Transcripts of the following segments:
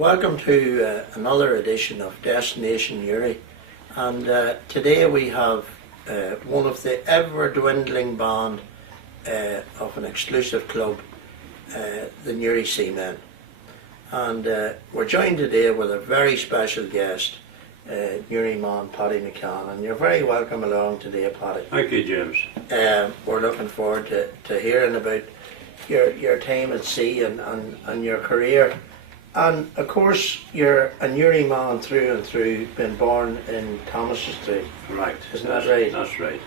Welcome to another edition of Destination Uri, and today we have one of the ever dwindling band of an exclusive club, the Uri Seamen, and we're joined today with a very special guest, Uri man Paddy McCann, and you're very welcome along today, Paddy. Thank you, James. We're looking forward to hearing about your time at sea and your career. And of course, you're a Uri man through and through, been born in Thomas Street. Right. Isn't that right? That's right.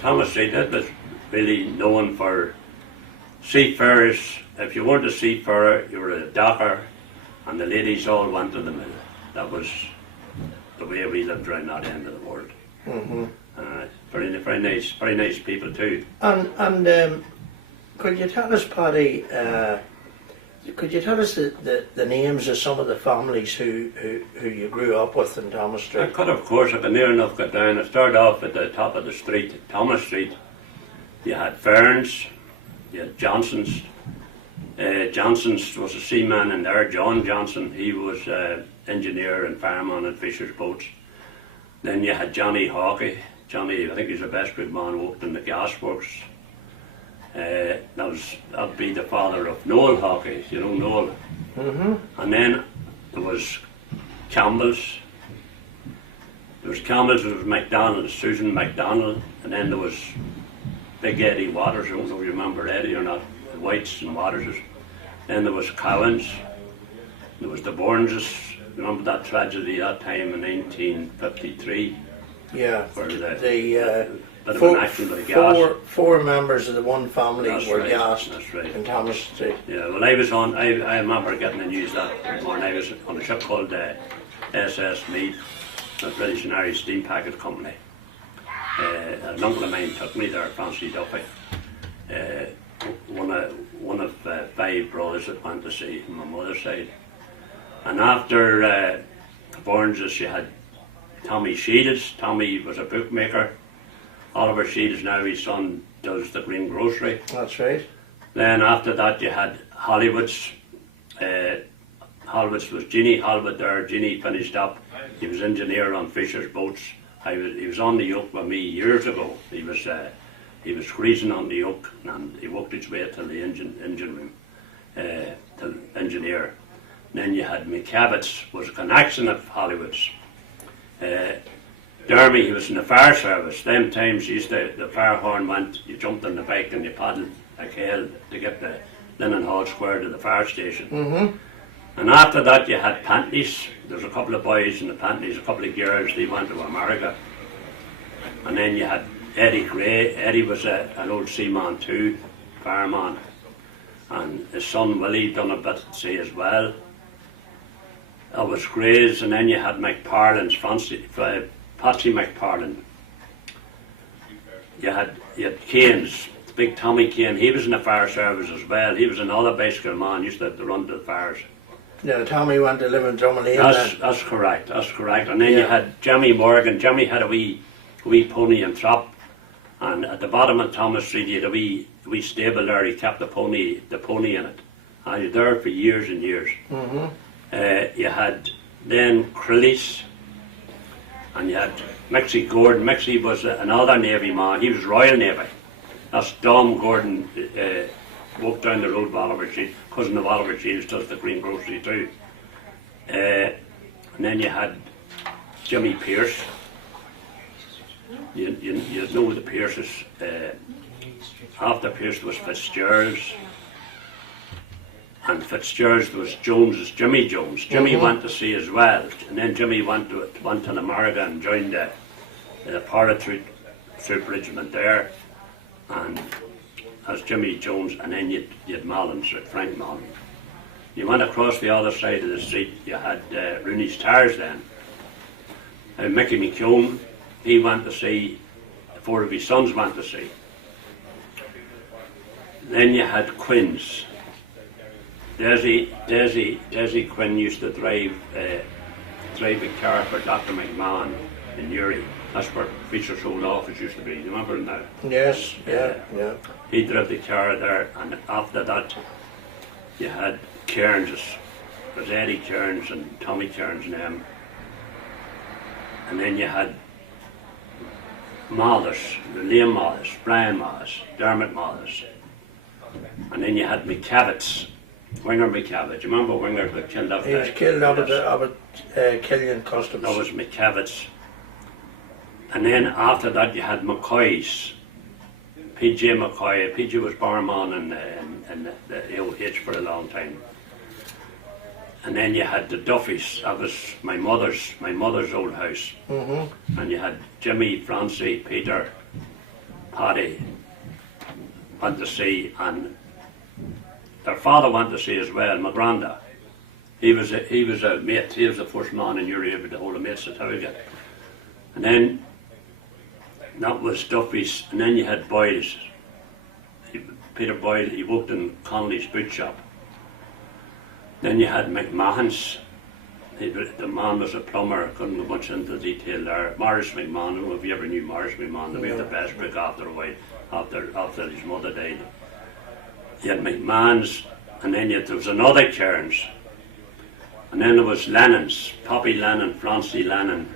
Thomas Street, that was really known for seafarers. If you weren't a seafarer, you were a docker, and the ladies all went to the mill. That was the way we lived around that end of the world. Mm-hmm. Very nice people too. And could you tell us, Paddy, could you tell us the names of some of the families who you grew up with in Thomas Street? I could, of course, I could near enough get down. I started off at the top of the street, Thomas Street. You had Ferns, you had Johnsons. Johnson's was a seaman in there, John Johnson. He was engineer and fireman at Fisher's Boats. Then you had Johnny Hawkey. Johnny, I think he's a Bestwood man, worked in the gasworks. That'd be the father of Noel Hawkey, you know Noel. Mm-hmm. And then there was Campbell's. There was MacDonald, Susan MacDonald, and then there was Big Eddie Waters. I don't know if you remember Eddie or not, the Whites and Waterses. Then there was Cowan's. There was the Burnses. Remember that tragedy that time in 1953? Yeah. Where four members of the one family were gassed in Thomas Street. Yeah, well I remember getting the news that morning. I was on a ship called SS Mead, a British and Irish steam packet company. An uncle of mine took me there, Francie Duffy. One of 5 brothers that went to sea from my mother's side. And after Burns's, you had Tommy Shields. Tommy was a bookmaker. Oliver Shields, now his son, does the green grocery. That's right. Then after that you had Hollywood's. Hollywood's was Ginny Hollywood there. Ginny finished up. He was engineer on Fisher's Boats. He was on the yoke with me years ago. He was greasing on the yoke, and he worked his way to the engine room, to engineer. Then you had McCabett's, was a connection of Hollywood's. Dermy, he was in the fire service. Them times the fire horn went, you jumped on the bike and you paddled like hell to get the Linen Hall Square to the fire station. Mm-hmm. And after that you had Panties. There's a couple of boys in the Panties, a couple of girls, they went to America. And then you had Eddie Gray. Eddie was an old seaman too, fireman. And his son Willie done a bit at sea as well. That was Gray's. And then you had McParlin's, Patsy McParlin. You had Kane's, big Tommy Kane. He was in the fire service as well. He was another bicycle man, used to run to the fires. Yeah, Tommy went to live in Drumlane. That's correct. And then you had Jimmy Morgan. Jimmy had a wee pony and trap, and at the bottom of Thomas Street he had a wee stable there. He kept the pony in it. And he was there for years and years. Mm-hmm. You had then Crillis. And you had Mixie Gordon. Mixie was another Navy man. He was Royal Navy. That's Dom Gordon, walked down the road with Oliver Shields. Cousin of Oliver Shields does the green grocery too. And then you had Jimmy Pearce. You know the Pearces. After Pearce was Fitzgerald's. And Fitzgerald's was Jimmy Jones. Jimmy went to sea as well, and then Jimmy went to America and joined the paratroop regiment there, and as Jimmy Jones, and then you had Mullins, Frank Mullins. You went across the other side of the street, you had Rooney's Tires then. Mickey McKeown, he went to sea, 4 of his sons went to sea. Then you had Quinn's. Desi Quinn used to drive a car for Dr. McMahon in Uri. That's where Fisher's old office used to be. Do you remember now? Yes, yeah. He drove the car there, and after that you had Cairns's. there's Eddie Kearns and Tommy Kearns and them. And then you had Mothers, Liam Mothers, Brian Mothers, Dermot Mothers. And then you had McCavitts, Winger McCavitt. Do you remember Winger got killed off? He was killed out of Killian Customs. That was McCavitts. And then after that you had McCoy's, PJ McCoy. PJ was barman in the OH for a long time. And then you had the Duffys. That was my mother's old house. And you had Jimmy, Francie, Peter, Paddy went to sea, and their father went to sea as well, my granda. He was a mate. He was the first man in Europe to hold a mate's certificate. And then that was Duffy's, and then you had Boyle's. Peter Boyle, he worked in Connolly's boot shop. Then you had McMahon's. The man was a plumber. I couldn't go much into detail there. Morris McMahon, I don't know if you ever knew Morris McMahon. They made the best brick after a while, after his mother died. You had McMahon's, and then there was another Cairns. And then there was Lennon's, Poppy Lennon, Francie Lennon,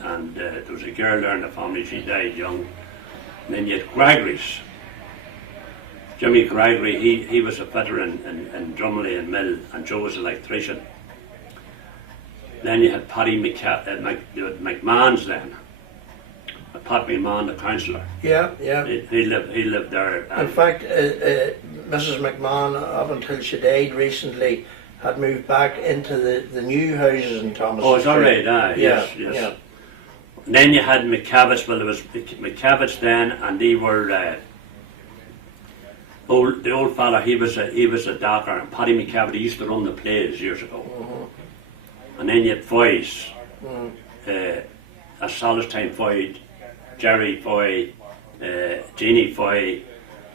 and there was a girl there in the family, she died young. And then you had Gregory's. Jimmy Gregory, he was a fitter in Drumley and Mill, and Joe was an electrician. Then you had Paddy McMahon's then. Pat McMahon, the councillor. Yeah. He lived there. In fact, Mrs. McMahon, up until she died recently, had moved back into the new houses in Thomas. Oh, it's all right, yes. Yeah. And then you had McCavitts. Well, there was McCavitts then, and they were the old fella. He was a doctor, and Paddy McCavitt. He used to run the plays years ago. And then you had Foy's, a Solistine Foy, Jerry Foy, Jeannie Foy,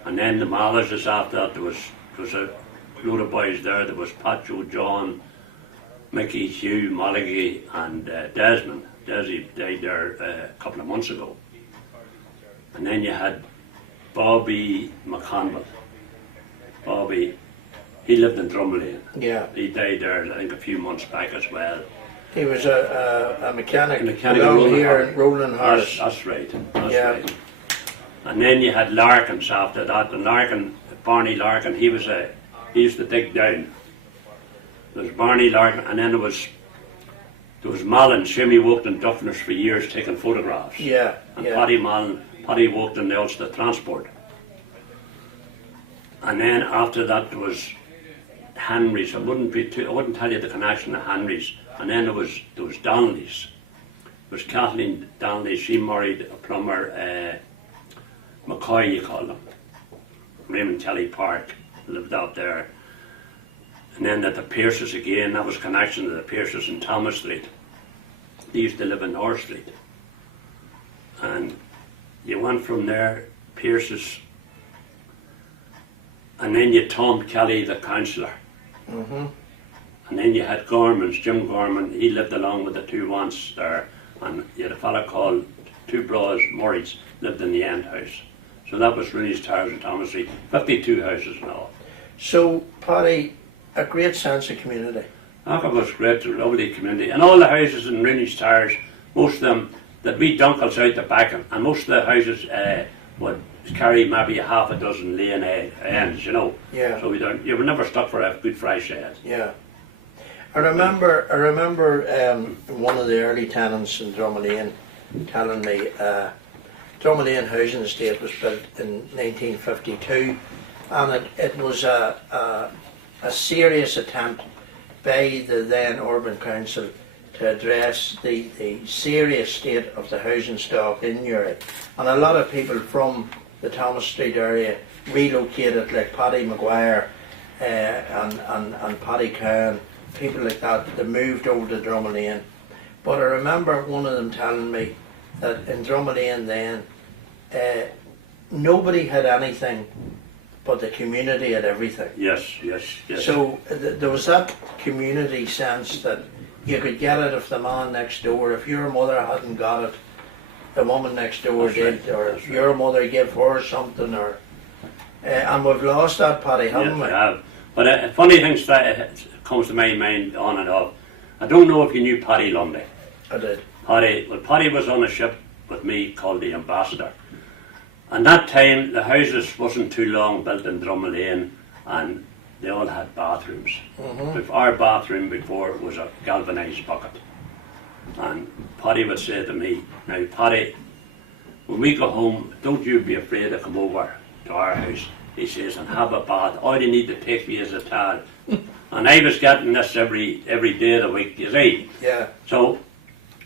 and then the Mothers was after that. There was a load of boys there. There was Pat, Joe, John, Mickey, Hugh, Molligy, and Desmond. Desi died there a couple of months ago. And then you had Bobby McConville. Bobby, he lived in Drumlane. Yeah. He died there, I think, a few months back as well. He was a mechanic around here in Roland House. That's right. Right. And then you had Larkins after that. And Larkin, Barney Larkin, he used to dig down. There was Barney Larkin, and then there was Malin. Shimmy worked in Duffners for years taking photographs. Yeah. And Paddy Malin, Paddy worked in the Ulster Transport. And then after that there was Henry's. I wouldn't tell you the connection to Henry's. And then there was Donnelly's. There was Kathleen Donnelly. She married a plumber, McCoy, you call him. Raymond Kelly Park, lived out there. And then at the Pierces again, that was connection to the Pierces in Thomas Street. They used to live in North Street. And you went from there, Pierces, and then you Tom Kelly, the councillor. And then you had Gorman's, Jim Gorman. He lived along with the two aunts there. And you had a fella called Two Bras Murray's, lived in the end house. So that was Rooney's Towers in Thomas Street, 52 houses and all. So, Paddy, a great sense of community. It was great, a lovely community. And all the houses in Rooney's Towers, most of them, there'd be dunkels out the back, and most of the houses would carry maybe a half a dozen laying ends, you know. Yeah. So you were never stuck for a good fresh egg. Yeah. I remember one of the early tenants in Drumlane telling me Drumlane Housing Estate was built in 1952, and it was a serious attempt by the then Urban Council to address the serious state of the housing stock in Europe. And a lot of people from the Thomas Street area relocated, like Paddy Maguire and Paddy Cowan, people like that, they moved over to Drumlane. But I remember one of them telling me that in Drumlane then, nobody had anything, but the community had everything. Yes. So there was that community sense that you could get it if the man next door, if your mother hadn't got it, the woman next door did, or if your mother gave her something, or and we've lost that, Paddy, haven't we? Yes, we have. But a funny thing comes to my mind on and off. I don't know if you knew Paddy Lundy. I did. Paddy was on a ship with me called the Ambassador. And that time the houses wasn't too long built in Drumlane, and they all had bathrooms. Our bathroom before was a galvanised bucket. And Paddy would say to me, "Now Paddy, when we go home, don't you be afraid to come over to our house," he says, "and have a bath. All you need to take me is a towel." And I was getting this every day of the week, you see. Yeah. So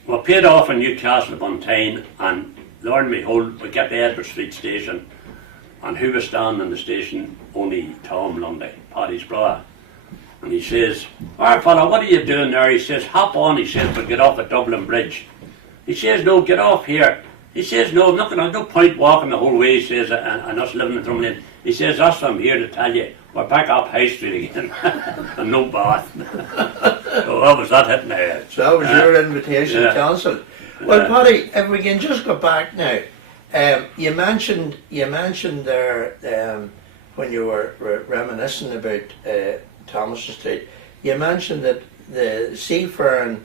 we paid off in Newcastle upon Tyne, and Lord and behold, we get to Edward Street station, and who was standing in the station? Only Tom Lundy, Paddy's brother. And he says, "Our fella, what are you doing there?" He says, "Hop on," he says, "but get off at Dublin Bridge." He says, "No, get off here." He says, "No, no point walking the whole way," he says, and us living in Drumlane. He says, "That's what I'm here to tell you. We're back up High Street again." And no bath. So that was that hitting the head. So that was your invitation cancelled. Well, Paddy, if we can just go back now, you mentioned there when you were reminiscing about Thomas Street, you mentioned that the seafaring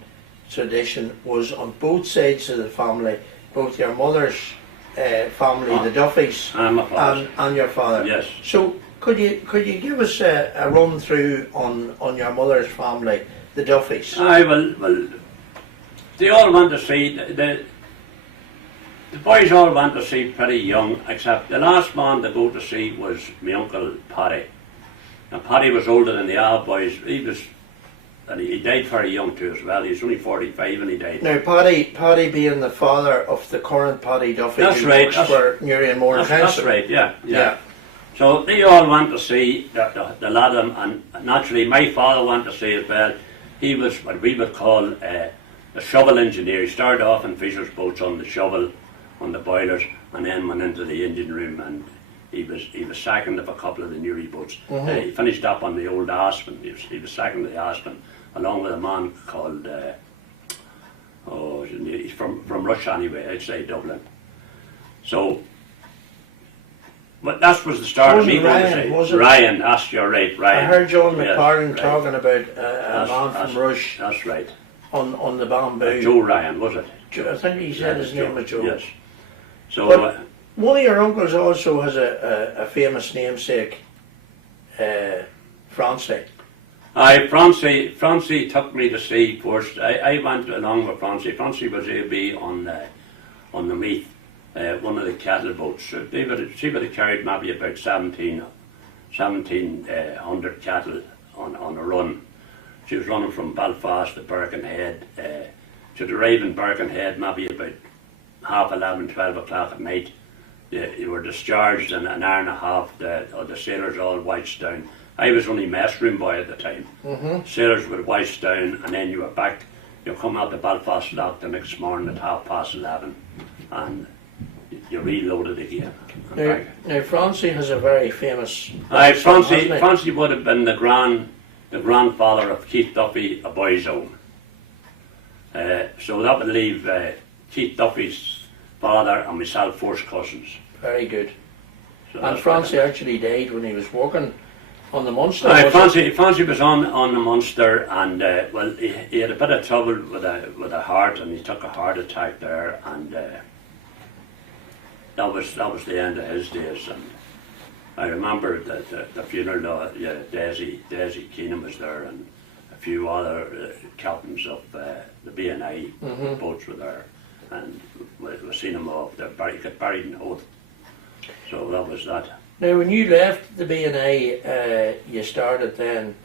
tradition was on both sides of the family, both your mother's family, the Duffys, and your father. Yes. So could you give us a run through on your mother's family, the Duffys? Well, they all went to sea. The boys all went to sea pretty young, except the last man to go to sea was my uncle Paddy. Now Paddy was older than the other boys. He died very young too as well. He was only 45 when he died. Now Paddy being the father of the current Paddy Duffy, that's who right, works for Newry Moore Council. That's right, yeah. So they all went to sea, the lad of them, and naturally my father went to sea as well. He was what we would call a shovel engineer. He started off in fisher's boats on the shovel, on the boilers, and then went into the engine room, and he was second of a couple of the Newry boats. He finished up on the old Aspen. He was second of the Aspen, along with a man called he's from Russia anyway, outside Dublin. So, but that was the start of me going to say. Ryan, that's you're right, Ryan. I heard John McParlin right. talking about a man from Rush. That's right. On the bamboo. Joe Ryan, was it? I think he said his name was Joe. Yes. So. But one of your uncles also has a famous namesake, Francie. Francie took me to sea first. I went along with Francie. Francie was AB on the Meath, one of the cattle boats. She would have carried maybe about 1,700 cattle on a run. She was running from Belfast to Birkenhead. She'd arrive in Birkenhead maybe about 11:30, 12 o'clock at night. You were discharged in an hour and a half. The sailors all washed down. I was only mess room boy at the time. Sailors would wash down, and then you were back. You come out the Belfast lock the next morning at 11:30, and you reloaded again. Now Francie has a very famous. Francie would have been the grandfather of Keith Duffy, a boy's own. So that would leave Keith Duffy's father and myself first cousins. Very good. So and Francie actually died when he was working on the Munster. Francie was on the Munster, and he had a bit of trouble with a heart, and he took a heart attack there, and that was the end of his days. And I remember the funeral. Daisy Keenan was there, and a few other captains of the B&I boats were there, and we seen them off. They got buried in Oath. So that was that. Now, when you left the B&I, you started then.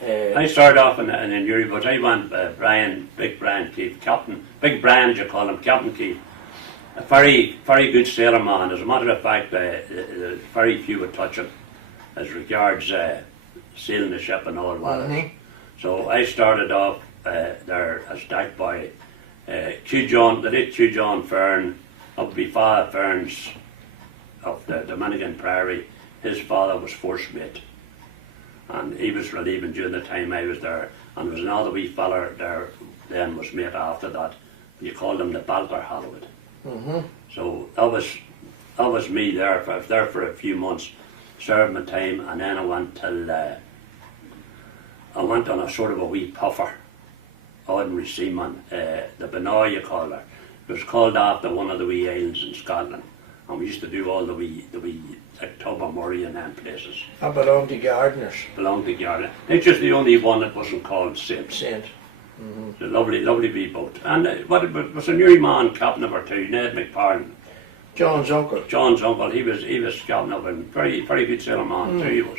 I started off in Newry, but I went Big Brian Keith, Captain, Big Brian, you call him, Captain Keith. A very, very good sailor man. As a matter of fact, very few would touch him as regards sailing the ship and all that. So I started off there as deck boy. The late Q. John Fern, up be Father Fern's of the Dominican Prairie. His father was first mate, and he was relieving during the time I was there. And there was another wee feller there then was mate after that. You called him the Balter Hallowed. So that was me there. I was there for a few months, served my time, and then I went till I went on a sort of a wee puffer, ordinary seaman, the Benoi you call her. It was called after one of the wee islands in Scotland, and we used to do all the wee like Tobermory and them places. I belong to gardeners. Belonged to Garland. It's just the only one that wasn't called Saint. Saint. It's a lovely, lovely wee boat. And it was a new man, captain number 2, Ned McParn. John's uncle. John's uncle, he was captain of a very, very good sailor man too, he was.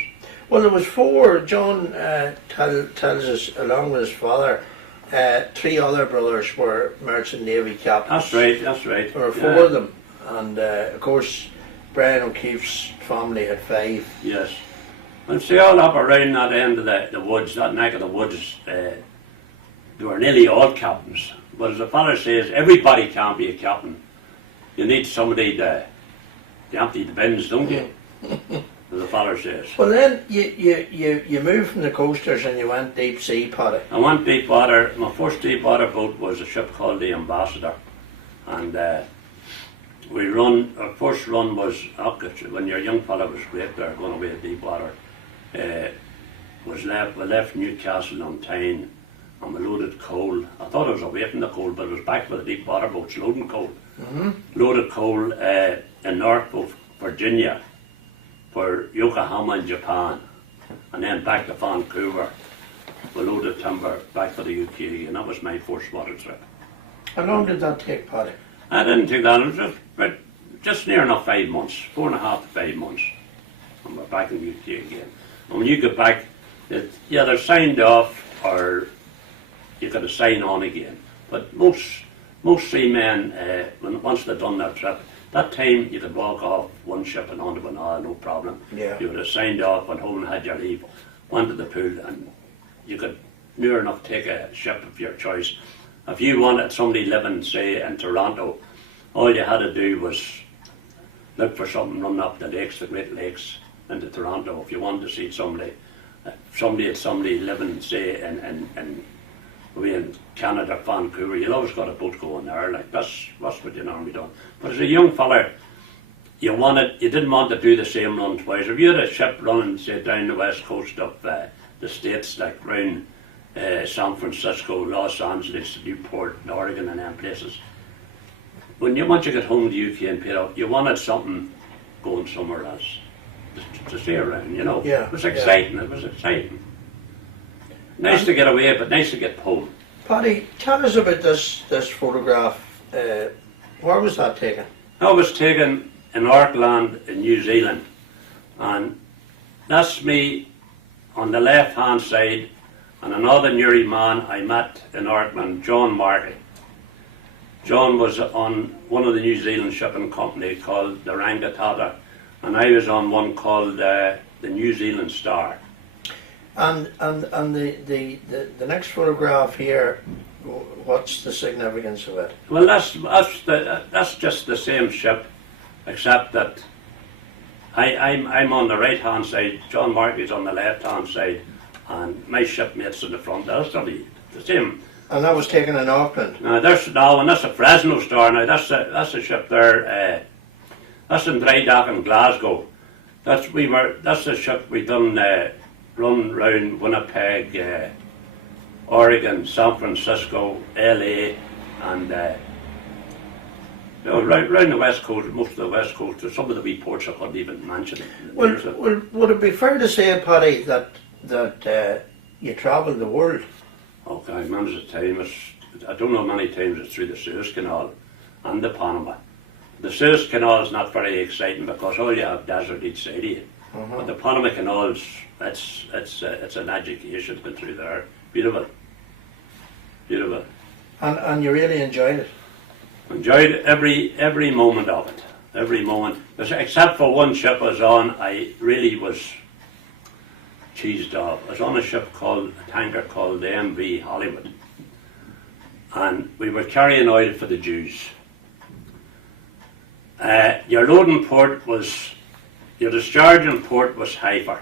Well, there was 4. John tells us, along with his father, 3 other brothers were merchant navy captains. That's right. There were 4 of them, and of course, Brian O'Keefe's family had 5. Yes. And see, all up around that end of the woods, that neck of the woods, they were nearly all captains. But as the father says, everybody can't be a captain. You need somebody to empty the bins, don't you? As the father says. Well, then you moved from the coasters and you went deep sea, Paddy. I went deep water. My first deep water boat was a ship called the Ambassador, and our first run was, when you're a young fella, it was great there, going away to deep water. We left Newcastle on Tyne, and we loaded coal. I thought I was away from the coal, but it was back with the deep water boats loading coal. Loaded coal in Norfolk, Virginia, for Yokohama in Japan, and then back to Vancouver. We loaded timber back for the UK, and that was my first water trip. How long did that take, Paddy? I didn't take that. It was just near enough 5 months, 4.5 to 5 months, and we're back in the UK again. And when you get back, they're signed off, or you got to sign on again. But most seamen, once they've done their trip, that time you could walk off one ship and onto another, no problem. Yeah. You would have signed off, went home and had your leave, went to the pool, and you could near enough take a ship of your choice. If you wanted somebody living, say, in Toronto, all you had to do was look for something running up the lakes, the Great Lakes, into Toronto. If you wanted to see somebody living, say, in Canada, Vancouver, you'd always got a boat going there. Like that's what you normally do. But as a young fella, you didn't want to do the same run twice. If you had a ship running, say, down the west coast of the States, like round San Francisco, Los Angeles, Newport, Oregon, and them places, once you get home to the UK and paid out, you wanted something going somewhere else to stay around, you know. Yeah, it was exciting. Yeah. It was exciting. Nice to get away, but nice to get home. Paddy, tell us about this photograph. Where was that taken? That was taken in Auckland in New Zealand, and that's me on the left hand side, and another Newry man I met in Auckland, John Markey. John was on one of the New Zealand shipping company called the Rangitata, and I was on one called the New Zealand Star. And the next photograph here, what's the significance of it? Well, that's just the same ship, except that I'm on the right hand side, John Markey's on the left hand side, and my shipmates in the front. That's the same. And that was taken in Auckland. And that's a Fresno Star. Now that's a ship there. That's in dry dock in Glasgow. That's the ship we done run round Winnipeg, Oregon, San Francisco, LA, and round the west coast, most of the west coast. Some of the wee ports I couldn't even mention. Well, would it be fair to say, Paddy, that you travelled the world? Okay, man, there's a time. I don't know how many times it's through the Suez Canal and the Panama. The Suez Canal is not very exciting because all you have desert each side of you. But the Panama Canal it's an education going through there. Beautiful, beautiful. And you really enjoyed it. Enjoyed every moment of it. Every moment, except for one ship I was on, I really was cheesed off. I was on a tanker called the MV Hollywood, and we were carrying oil for the Jews. Your discharging port was Haifa.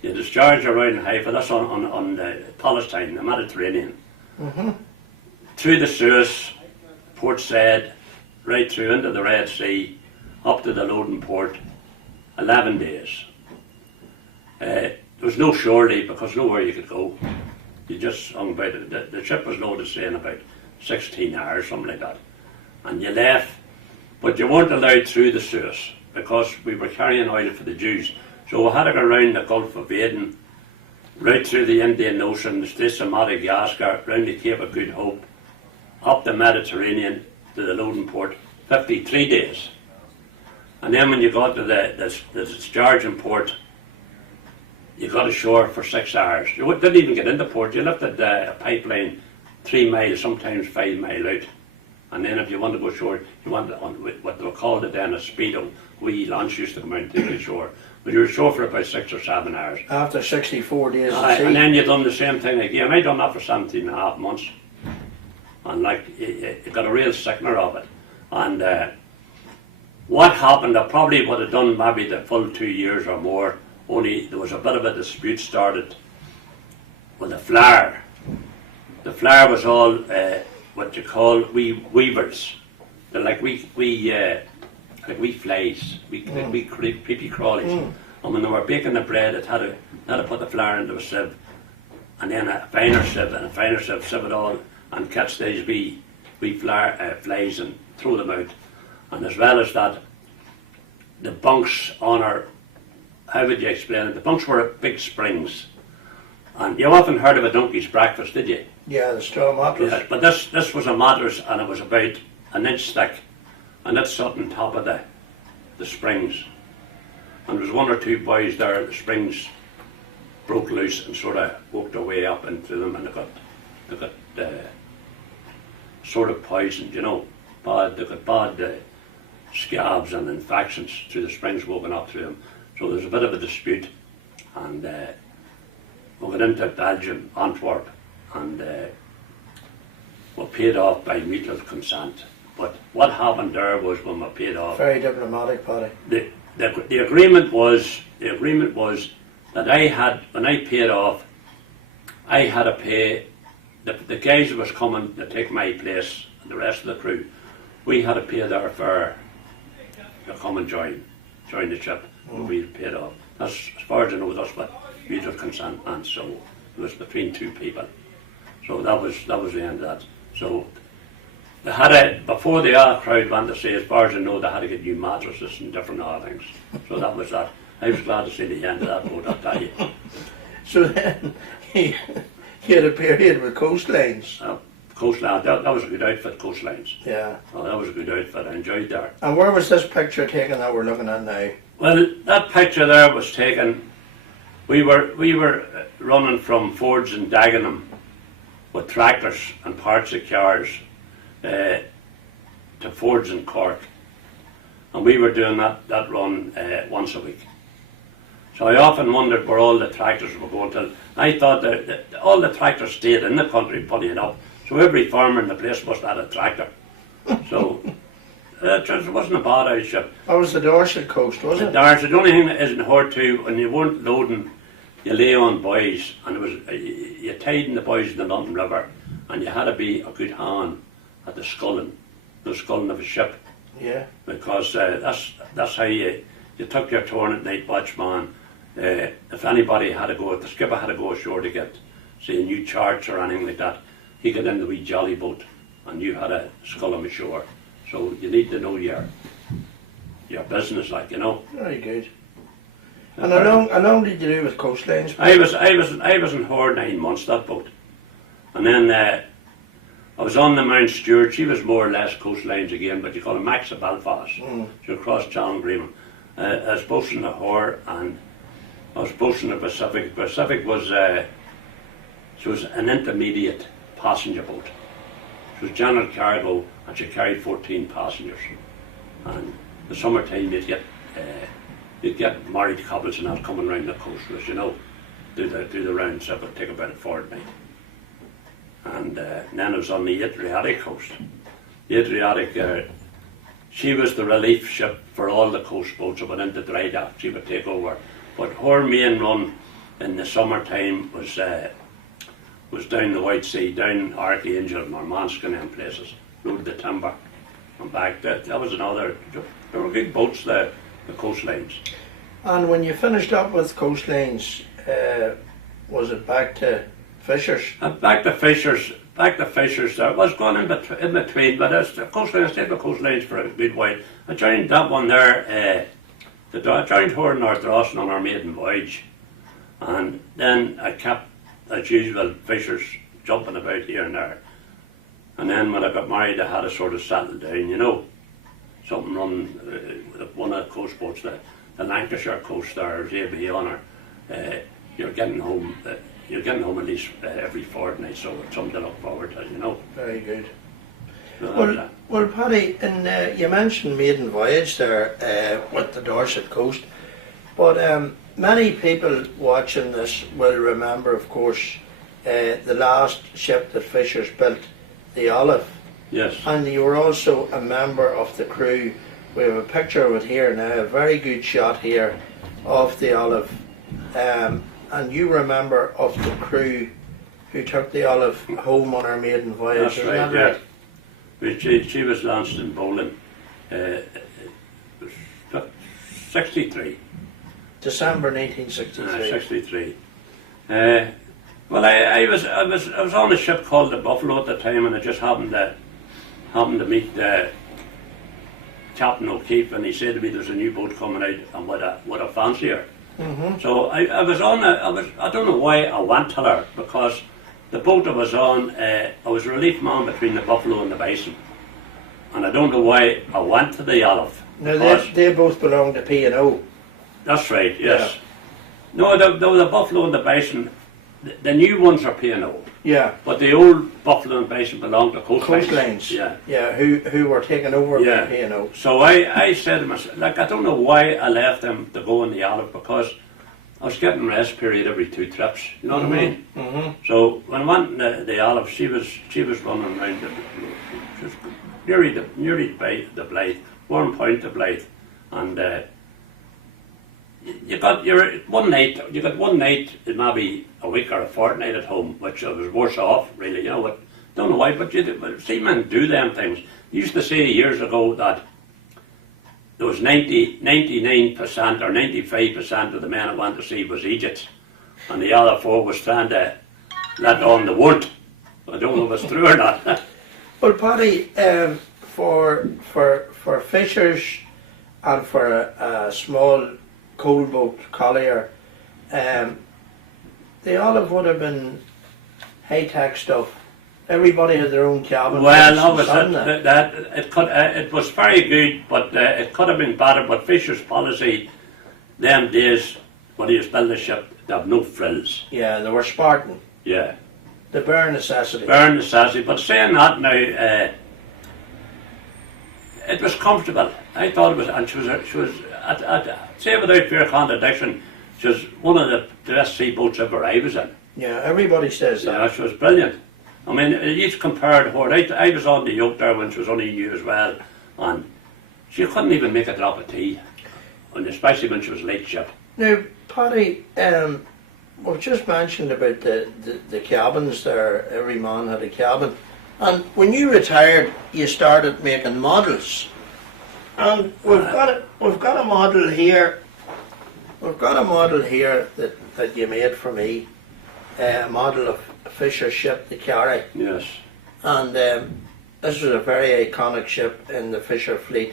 You discharge around Haifa, that's on Palestine, the Mediterranean. Through the Suez, Port Said, right through into the Red Sea, up to the loading port, 11 days. There there was no surety because nowhere you could go. You just hung about it. The ship was loaded, say, in about 16 hours, something like that. And you left, but you weren't allowed through the Suez because we were carrying oil for the Jews. So we had to go around the Gulf of Aden, right through the Indian Ocean, the Straits of Madagascar, round the Cape of Good Hope, up the Mediterranean to the loading port, 53 days. And then when you got to the discharging port, you got ashore for 6 hours. You didn't even get into port. You lifted a pipeline 3 miles, sometimes 5 miles out. And then if you want to go ashore, you want on what they were called then a speedo. We launch used to come out and take you ashore. But you were ashore for about 6 or 7 hours. After 64 days at sea. And then you done the same thing again. I done that for 17 and a half months. And like, you got a real sickener of it. And what happened, I probably would have done maybe the full 2 years or more, only there was a bit of a dispute started with the flour. The flour was all what you call weavers. They're like we flies, creepy crawlies. And when they were baking the bread, it had to put the flour into a sieve, and then a finer sieve, sieve it all, and catch these wee flies and throw them out. And as well as that, the bunks on our, how would you explain it? The bunks were big springs. And you often heard of a donkey's breakfast, did you? Yeah, the straw mattress. Yeah, but this was a mattress, and it was about an inch thick, and it sat on top of the springs. And there was 1 or 2 boys there, the springs broke loose and sort of worked their way up into them, and they got sort of poisoned, you know. They got bad scabs and infections through the springs woken up through them. So there's a bit of a dispute, and we got into Belgium, Antwerp, and were paid off by mutual consent. But what happened there was when we paid off. Very diplomatic, Paddy. The agreement was that I had, when I paid off, I had to pay the guys who was coming to take my place and the rest of the crew. We had to pay their fare to come and join the ship. We paid off. That's, as far as I know, that's what mutual consent, and so it was between 2 people. So that was the end of that. So they had before the crowd went to say, as far as I know, they had to get new mattresses and different other things. So that was that. I was glad to see the end of that boat, I'll tell you. So then you had a period with Coastlines. Coastline, that was a good outfit, Coastlines. Yeah. Oh, that was a good outfit, I enjoyed that. And where was this picture taken that we're looking at now? Well, that picture there was taken, we were running from Fords and Dagenham with tractors and parts of cars to Fords in Cork. And we were doing that run once a week. So I often wondered where all the tractors were going to. I thought that all the tractors stayed in the country, funny enough. So every farmer in the place must have had a tractor. So it wasn't a bad outfit. That was the Dorset coast, wasn't it? The only thing that isn't hard to, when you weren't loading, you lay on buoys, and it was you tied in the buoys in the London River, and you had to be a good hand at the sculling of a ship. Yeah. Because that's how you took your turn at night watchman. If anybody had to go, if the skipper had to go ashore to get, say, new charts or anything like that, he got in the wee jolly boat, and you had to scull him ashore. So you need to know your business, like, you know. Very good. And how long did you do with Coastlines? I was in her 9 months, that boat, and then I was on the Mount Stewart. She was more or less Coastlines again, but you call it Max of Belfast. She across Channel Greenham. I was posting at her, and I was posting at Pacific. Pacific was she was an intermediate passenger boat. She was general cargo, and she carried 14 passengers. And the summertime you'd get married couples and that coming round the coast, as you know, do the rounds. It would take about a fortnight. And then I was on the Adriatic coast. The Adriatic, she was the relief ship for all the coast boats that went into dry dock. She would take over. But her main run in the summertime was down the White Sea, down Archangel, Murmansk and them places, loaded the timber and back. That was another, there were good boats there, the Coastlines. And when you finished up with Coastlines, was it back to Fishers? Back to Fishers. There was going in between, but as the coastline, I stayed with coastlines for a good while. I joined that one there. I joined her in North Rawson on our maiden voyage, and then I kept, as usual, Fishers jumping about here and there. And then when I got married, I had to sort of settle down, you know. Something run one of the coast boats, the Lancashire coast there, JB on her. You're getting home. You're getting home at least every fortnight, so it's something to look forward to, you know. Very good. Well, Paddy, and you mentioned maiden voyage there with the Dorset coast, but many people watching this will remember, of course, the last ship that Fishers built, the Olive. Yes. And you were also a member of the crew. We have a picture of it here now, a very good shot here of the Olive. And you remember of the crew who took the Olive home on her maiden voyage. That's right, yeah. She was launched in Bowling, 63. December 1963. 63. Well, I was on a ship called the Buffalo at the time, and I just happened to meet Captain O'Keefe, and he said to me, "There's a new boat coming out, and would I fancy her?" Mm-hmm. So I was on. I don't know why I went to her, because the boat I was on, I was relief man between the Buffalo and the Bison, and I don't know why I went to the Olive. Now they both belong to P&O. That's right. Yes. Yeah. No, the Buffalo and the Bison, the new ones are P&O. Yeah. But the old Buffalo and Bison belong to coastlines. Yeah. Yeah. Who were taken over by P&O. So I said to myself, like, I don't know why I left them to go in the Olive, because I was getting rest period every 2 trips. You know what I mean? Mm-hmm. So when I went in the Olive, she was running around just nearly the Blythe, one point to Blythe, and you got one night, maybe a week or a fortnight at home, which I was worse off, really, you know. But don't know why, but seamen do them things. They used to say years ago that there was 99% or 95% of the men that went to sea was Egypt, and the other 4 was trying to let on the wood. I don't know if it's true or not. Well, Paddy, for fishers and for a small coal boat collier, the Olive would have been high-tech stuff. Everybody had their own cabin. Well, no, it was very good, but it could have been better. But Fisher's policy, them days when he was building a ship, they have no frills. Yeah, they were Spartan. Yeah. The bare necessity. Bare necessity. But saying that now, it was comfortable. I thought it was, and she was say without fear of contradiction, she was one of the best sea boats ever I was in. Yeah, everybody says that. Yeah, she was brilliant. I mean, each compared her. I was on the yoke there when she was only new as well, and she couldn't even make a drop of tea, and especially when she was late ship. Now, Paddy, we've just mentioned about the cabins there. Every man had a cabin, and when you retired, you started making models. And we've got a model here. We've got a model here that you made for me. A model of a Fisher ship, the Carry. Yes. And this was a very iconic ship in the Fisher fleet,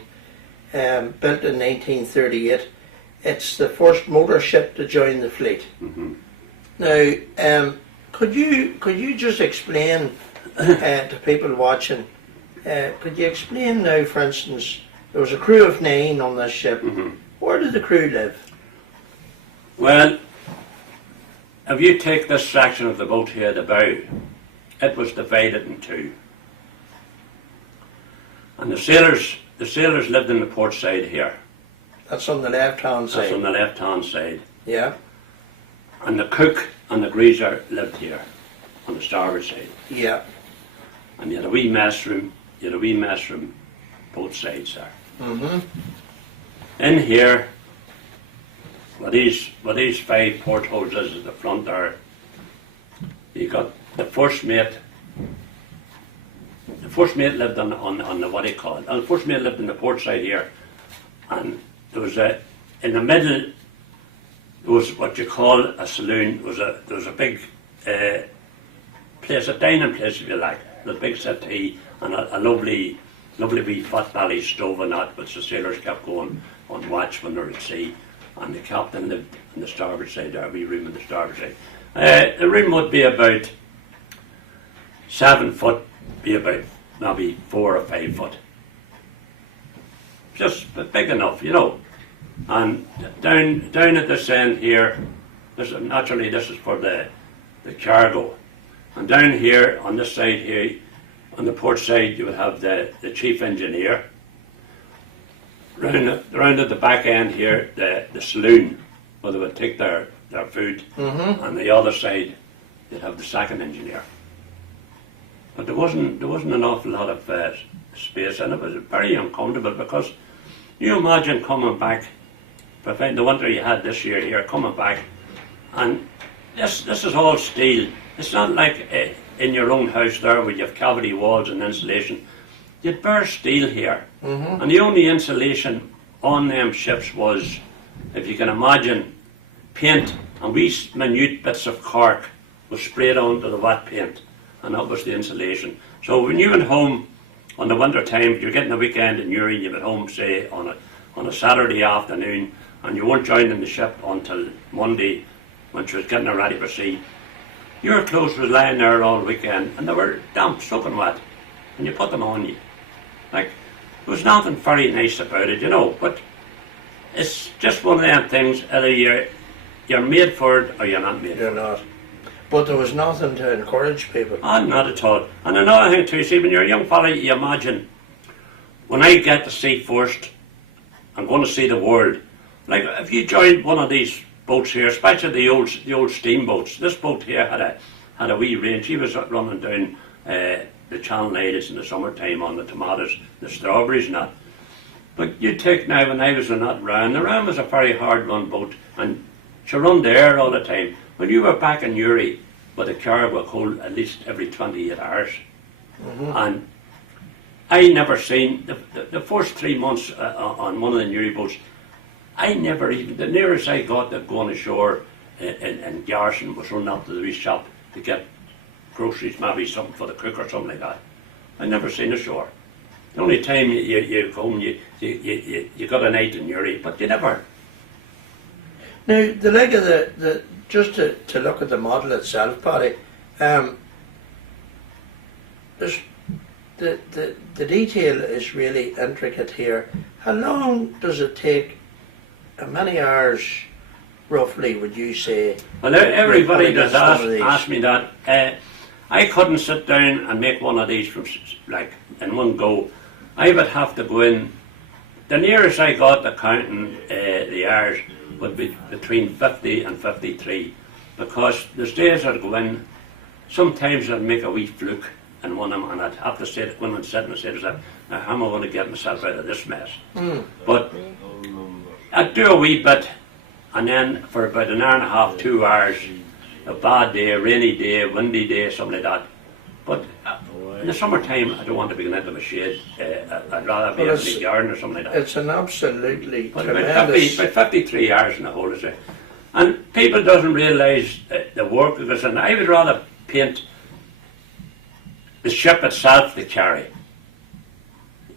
built in 1938. It's the first motor ship to join the fleet. Mm-hmm. Now, could you just explain to people watching? Could you explain now, for instance, there was a crew of 9 on this ship. Mm-hmm. Where did the crew live? Well, if you take this section of the boat here, the bow, it was divided in 2. And the sailors lived in the port side here. That's on the left-hand side. That's on the left-hand side. Yeah. And the cook and the greaser lived here, on the starboard side. Yeah. And you had a wee mess room, both sides there. Mm-hmm. In here, with these 5 portholes at the front there, you got the first mate. The first mate lived on the what do you call it? And the first mate lived in the port side here, and there was in the middle there was what you call a saloon. There was a big place, a dining place if you like, with a big settee and a lovely wee fat belly stove and that, which the sailors kept going on watch when they were at sea. And the captain lived on the starboard side, there, a wee room on the starboard side. The room would be about 7 foot, be about maybe 4 or 5 foot. Just big enough, you know. And down at this end here, naturally this is for the cargo. And down here, on this side here, on the port side, you would have the chief engineer. Round at the back end here, the saloon, where they would take their food. Mm-hmm. On the other side, you'd have the second engineer. But there wasn't an awful lot of space, and it was very uncomfortable because you imagine coming back, the winter you had this year here, coming back, and this is all steel. It's not like in your own house there where you have cavity walls and insulation. You'd bare steel here. Mm-hmm. And the only insulation on them ships was, if you can imagine, paint and wee minute bits of cork was sprayed onto the wet paint, and that was the insulation. So when you went home on the winter time, you're getting a weekend in Uri, you went home, say, on a Saturday afternoon, and you weren't joining the ship until Monday when she was getting her ready for sea. Your clothes was lying there all weekend, and they were damp, soaking wet, and you put them on you. Like, there was nothing very nice about it, you know, but it's just one of them things, either you're made for it or you're not made for it. You're not. But there was nothing to encourage people. Not at all. And another thing too, see, when you're a young fella, you imagine, when I get to sea first, I'm going to see the world. Like, if you joined one of these boats here, especially the old steamboats, this boat here had a wee range. He was running down the Channel Ladies in the summertime on the tomatoes, the strawberries and that. But you take now, when I was on that Ram, the Ram was a very hard run boat, and she run there all the time. When you were back in Uri, with a car would hold at least every 28 hours. Mm-hmm. And I never seen, the first 3 months on one of the Uri boats, I never even, the nearest I got to going ashore in Garrison was running up to the wee shop to get groceries, maybe something for the cook or something like that. I never seen ashore. The only time you come, you got a night in Uri, but you never. Now, the leg of the just to look at the model itself, Paddy, there's the detail is really intricate here. How long does it take? How many hours, roughly, would you say? Well, everybody does ask me that. I couldn't sit down and make one of these from like in one go. I would have to go in. The nearest I got to counting the hours would be between 50 and 53, because there's days I'd go in, sometimes I'd make a wee fluke in one of them, and I'd have to say, go in and sit and say to myself, now how am I going to get myself out of this mess? But I'd do a wee bit, and then for about an hour and a half, 2 hours, a bad day, a rainy day, a windy day, something like that. But in the summertime, I don't want to be going into my shade. I'd rather be in the garden or something like that. It's an absolutely But tremendous... about 53 hours in the whole, is it? And people doesn't realise the work, because and I would rather paint the ship itself to carry,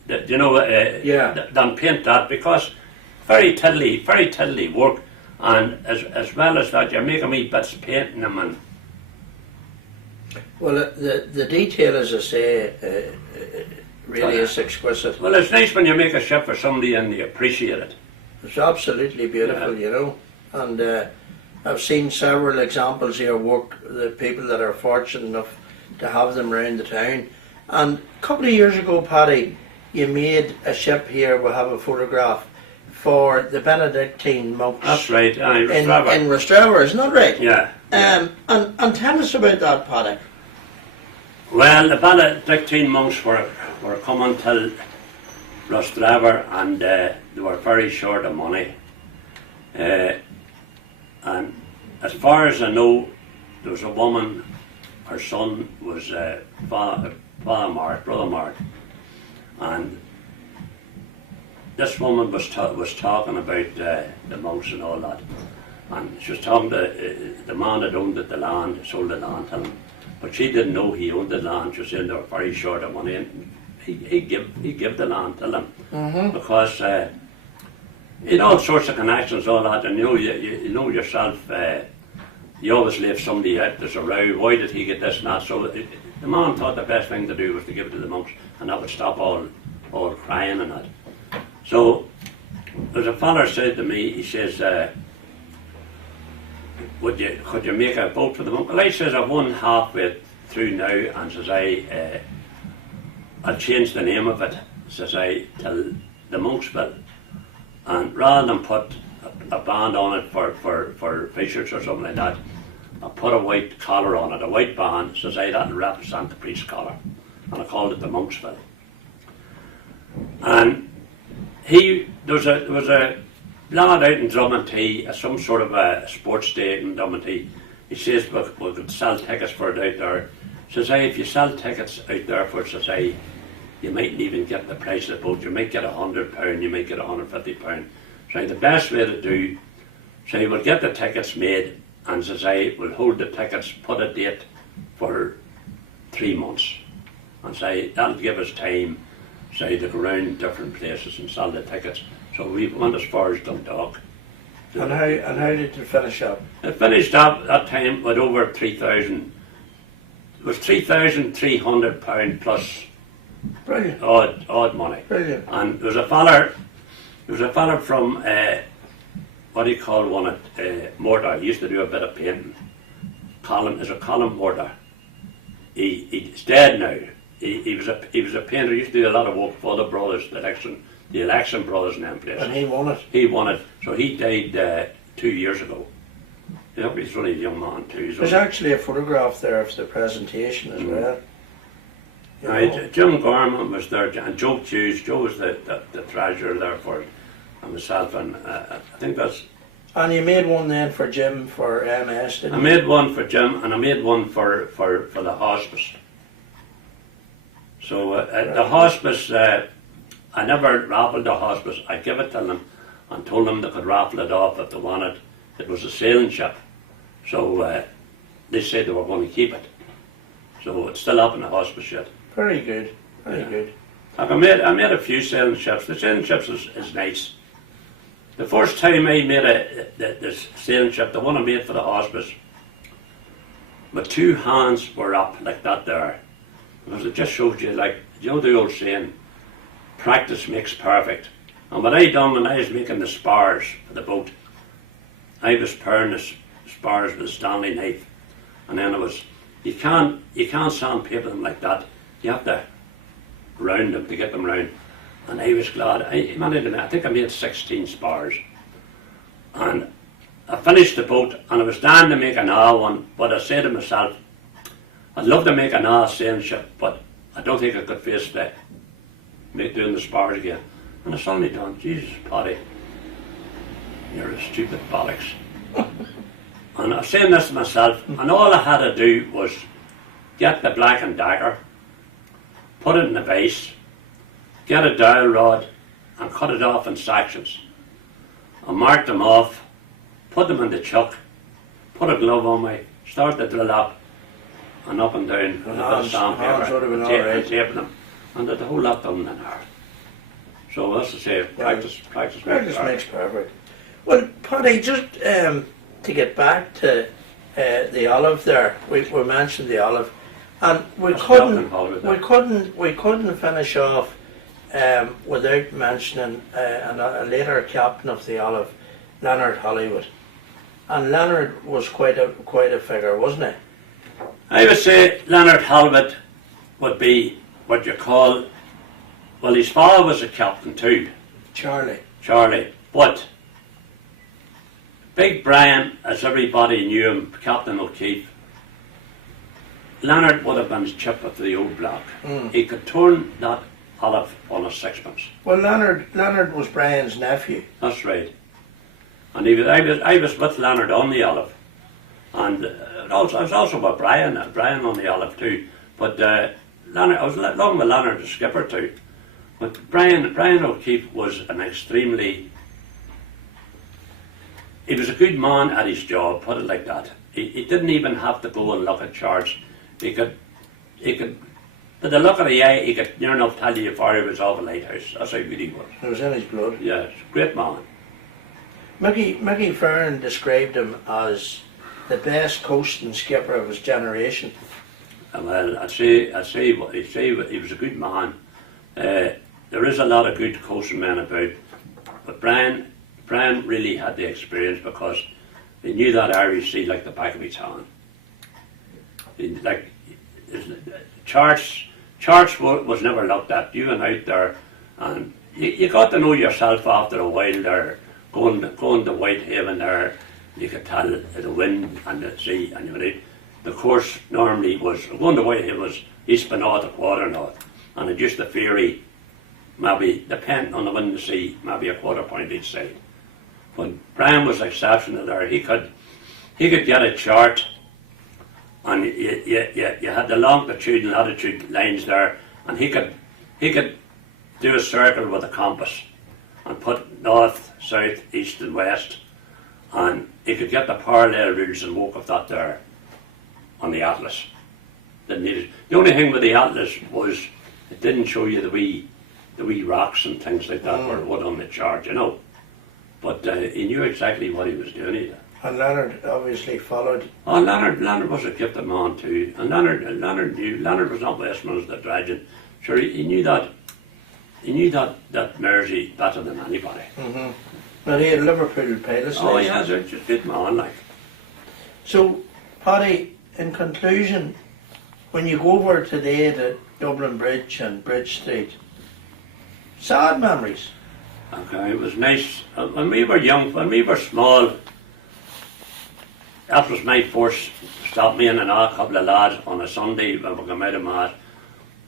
than paint that, because very tiddly work, and as well as that, you're making wee bits painting them. And well, the detail, as I say, really is exquisite. well, it's nice when you make a ship for somebody and they appreciate it. It's absolutely beautiful, you know. And I've seen several examples here work, the people that are fortunate enough to have them around the town. And a couple of years ago, Paddy, you made a ship here. We have a photograph for the Benedictine monks. That's right, in Rostrava, isn't that right? Yeah. And tell us about that, Paddy. Well, the Benedictine monks were coming to Rostrava, and they were very short of money. And as far as I know, there was a woman, her son was Brother Mark, and this woman was talking about the monks and all that. And she was talking to the man that owned the land, sold the land to him. But she didn't know he owned the land. She was saying they were very short of money. And he gave the land to them. Because he had all sorts of connections, all that. And you know yourself, you always leave somebody out, there's a row, why did he get this and that? So the man thought the best thing to do was to give it to the monks, and that would stop all crying and that. So there's a fella said to me, he says, could you make a vote for the monk? Well, I says, I've won halfway through now, and says I'll change the name of it, says I, till the Monksville. And rather than put a band on it for fishers or something like that, I put a white collar on it, a white band, says I, that'll represent the priest's collar. And I called it the Monksville. And there was a lad out in Drummondtee, some sort of a sports day in Drummondtee. He says we could sell tickets for it out there. Says I, if you sell tickets out there for it, says I, you mightn't even get the price of the boat. You might get £100, you might get £150. So the best way to do, say we'll get the tickets made, and says I, we'll hold the tickets, put a date for 3 months, and say that'll give us time, say, to go around different places and sell the tickets. So we went as far as Dundalk. And how did it finish up? It finished up that time with over 3,000. It was £3,300 plus. Brilliant. Odd money. Brilliant. And there was a fella from what do you call one at Mortar. He used to do a bit of painting. Colin Mortar. He's dead now. He was a painter. He used to do a lot of work for the brothers, the election brothers and them places. And he won it. He won it. So he died 2 years ago. Yeah, he's really a young man too. There's actually a photograph there of the presentation as well. Right, Jim Gorman was there, and Joe Hughes. Joe was the treasurer there for it, and myself, and I think that's. And you made one then for Jim for MS, didn't you? I made one for Jim, and I made one for the hospice. So the hospice, I never raffled the hospice. I gave it to them and told them they could raffle it off if they wanted. It was a sailing ship, so they said they were going to keep it. So it's still up in the hospice yet. Very good, very good. Like I made a few sailing ships. The sailing ships is nice. The first time I made this sailing ship, the one I made for the hospice, my 2 hands were up like that there. Because it just shows you, like, you know the old saying, practice makes perfect. And what I done when I was making the spars for the boat, I was paring the spars with a Stanley knife. And then you can't sandpaper them like that. You have to round them to get them round. And I was glad. I think I made 16 spars. And I finished the boat, and I was down to make another one, but I said to myself, I'd love to make another sailing ship, but I don't think I could face doing the spars again. And I suddenly thought, Jesus, Paddy, you're a stupid bollocks. And I was saying this to myself, and all I had to do was get the Black and Dagger, put it in the vise, get a dowel rod and cut it off in sections. I marked them off, put them in the chuck, put a glove on me, start the drill up and up and down with a bit of sandpaper, taping them, and the whole lot done in an hour. So as I say, practice makes perfect. Well, Paddy, just to get back to the olive there, we mentioned the olive, and we couldn't finish off without mentioning a later captain of the olive, Leonard Hollywood. And Leonard was quite a figure, wasn't he? I would say Leonard Hollywood would be what you call, well, his father was a captain too. Charlie. But Big Brian, as everybody knew him, Captain O'Keefe, Leonard would have been his chip of the old block. He could turn that olive on a sixpence. Well, Leonard was Brian's nephew. That's right. And I was with Leonard on the olive. And I was also with Brian on the olive too. But Leonard, I was along with Leonard, the skipper too. But Brian O'Keefe was an extremely he was a good man at his job, put it like that. He didn't even have to go and look at charts. He could, with the look of the eye, he could near enough tell you before he was off a lighthouse. That's how good he was. It was in his blood. Yes, great man. Mickey Fearon described him as the best coasting skipper of his generation. Well, I'd say he was a good man. There is a lot of good coasting men about, but Brian really had the experience because he knew that Irish Sea like the back of his hand. Charts was never looked at. You went out there, and you got to know yourself after a while. There, going to Whitehaven there, you could tell the wind and the sea, and you went out. The course normally was going to Whitehaven was east by north, a quarter north, and it used to vary, maybe depending on the wind and the sea, maybe a quarter point each side. But Brian was exceptional there. He could get a chart, and you had the longitude and latitude lines there, and he could do a circle with a compass and put north, south, east and west, and he could get the parallel rules and work of that there on the atlas. Didn't need it. The only thing with the atlas was it didn't show you the wee rocks and things like that were what on the chart, you know. But he knew exactly what he was doing either. And Leonard obviously followed. Oh, Leonard was a gifted man too, and Leonard knew. Leonard was not Westminster Dragon. Sure, he knew that. He knew that Mersey better than anybody. Mm-hmm. But he had Liverpool pilots. Oh, he has. Just a good man, like. So, Paddy, in conclusion, when you go over today to Dublin Bridge and Bridge Street, sad memories. Okay, it was nice. When we were young, when we were small, that was my first stop, me and a couple of lads on a Sunday when we came out of Mass.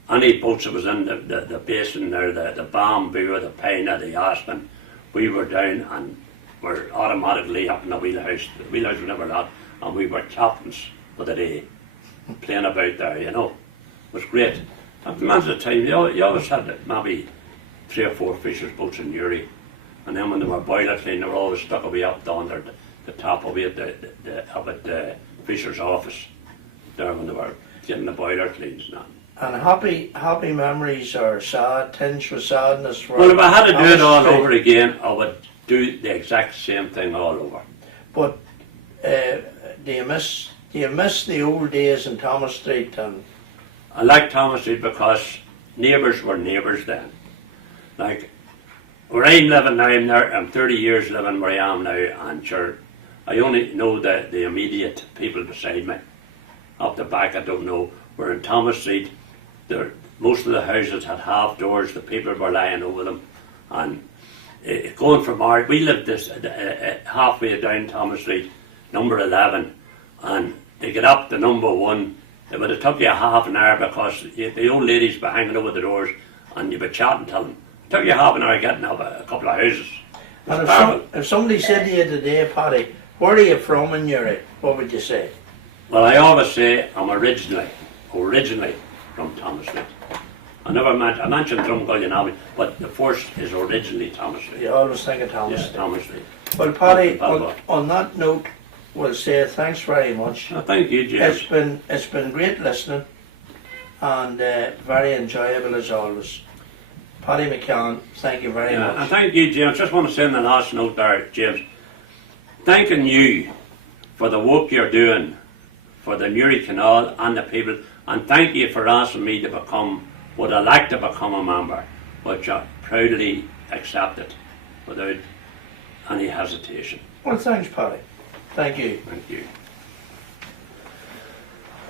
Any boats that was in the basin there, the bamboo or the pine or the aspen, we were down and were automatically up in the wheelhouse. The wheelhouse was never locked, and we were captains for the day, playing about there, you know. It was great. At the man's of the time, you always had maybe 3 or 4 fishers' boats in Uri, and then when they were boiler clean, they were always stuck away up down there, the top away at the fisher's office, there when they were getting the boiler cleans now. And happy memories or sad, tinged with sadness. Well, if I had to do it all over again, I would do the exact same thing all over. But do you miss the old days in Thomas Street? And I like Thomas Street because neighbours were neighbours then. Like where I'm living now, I'm 30 years living where I am now, and sure, I only know the immediate people beside me. Up the back, I don't know. We're in Thomas Street. Most of the houses had half doors. The people were lying over them, and going from we lived this halfway down Thomas Street, number 11, and to get up to number 1, it would have took you a half an hour because the old ladies were hanging over the doors, and you'd be chatting to them. It took you half an hour getting up a couple of houses. And if somebody said to you today, Paddy, where are you from in Uri, what would you say? Well, I always say I'm originally from Thomas Street. I mentioned Drumgullion Abbey, but the first is originally Thomas Street. You always think of Thomas Street. Thomas Street. Well, Paddy, on that note, we'll say thanks very much. Oh, thank you, James. It's been great listening, and very enjoyable as always. Paddy McCann, thank you very much. And thank you, James. Just want to say in the last note there, James, thanking you for the work you're doing for the Newry Canal and the people, and thank you for asking me to become what I like to become a member, which I proudly accepted without any hesitation. Well, thanks, Paddy. Thank you. Thank you.